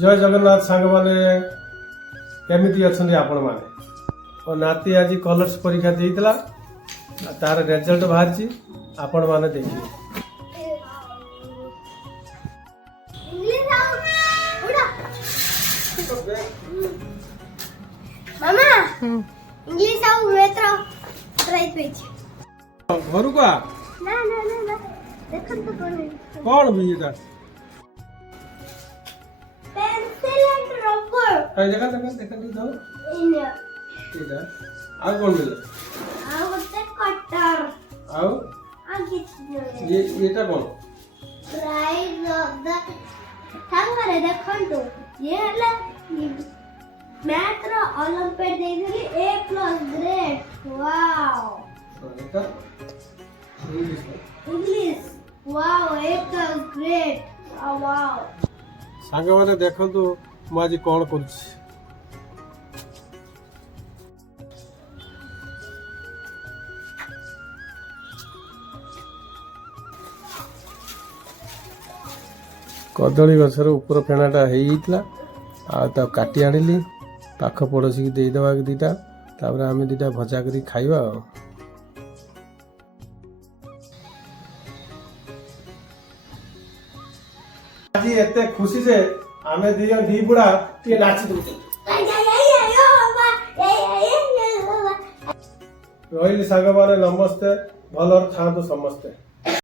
जय जगन्नाथ सांग माने केमिति अछंदी आपण माने और नाती आज कलर्स परीक्षा देइतला तार रिजल्ट बाहरची आपण माने देखिए मामा इंग्लिश आउ मेत्रा ट्राई पेज घरु का ना ना ना ना देखन तो कौन भी इधर पेंसिल एंड रबर देखा दी दो इन इधर आ कौन मिले आ होते कटर आओ आ किछ ये कौन प्राइज ऑफ द सांगरे देखन तो ये हला मैथ रो ओलंपियाड देइली ए प्लस ग्रेड वाओ এটা इंग्लिश वाओ ए प्लस ग्रेड वाओ सांग माने देखंतु मु आज कौन करछि कदली गछर ऊपर फेणाटा हेइतला आ ता काटी आनिली पाख पड़ोसी की देदेवा दीटा तापर आम दीटा भजा करी खाइबा आज एते खुशी से आमे दियो दी बुढ़ा ती नाच दउछ रोहिली सांग माने नमस्ते भलर थांतु समस्ते।